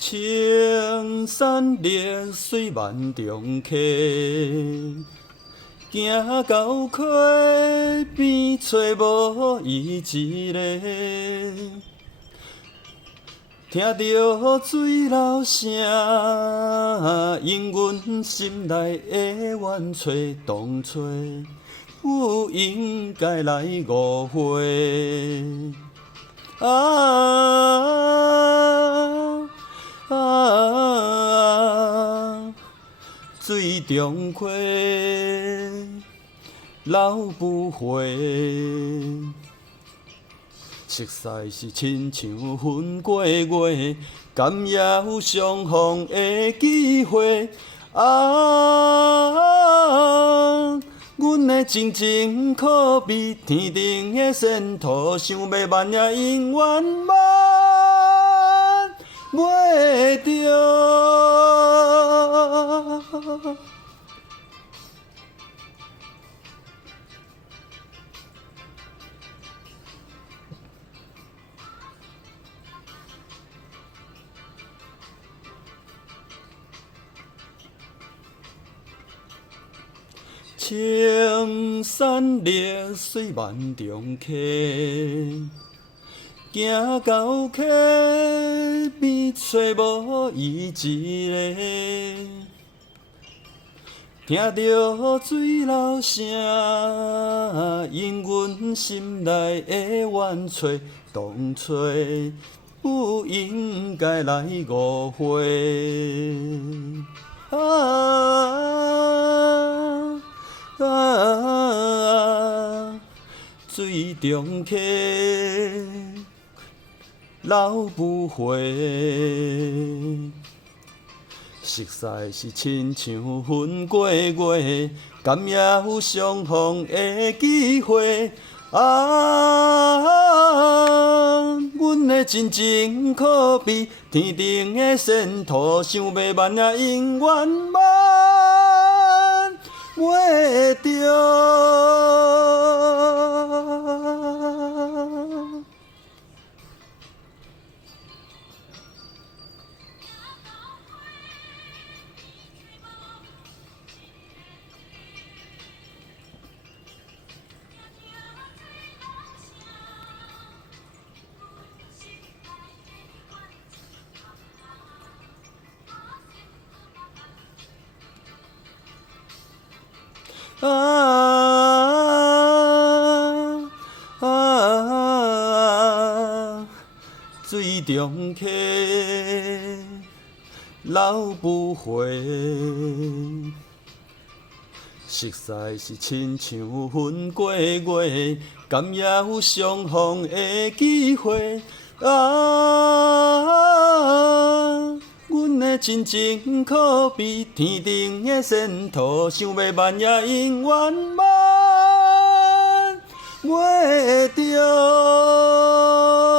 青山绿水万重溪，行到溪边找无伊一个。听着水流声，引阮心内的怨啐。当初不应该来误会。水中花，流不回。熟悉是亲像云过月，敢也有相逢的机会。阮的情情可比天顶的仙土，想要万也永远挽袂着。青山绿水万重溪，行到溪边找无伊一个。听着水流声，引阮心内的怨啐。当初不应该来误会。水中溪，流不回。熟悉是亲像云过月，敢也有相逢的机会。阮的真情可比天顶的仙土，想要万也永远挽袂着。水中溪，流不回。熟悉是亲像云过月，敢也有相逢的机会。阮的真情可比天顶的仙土，想要万也永远挽袂着。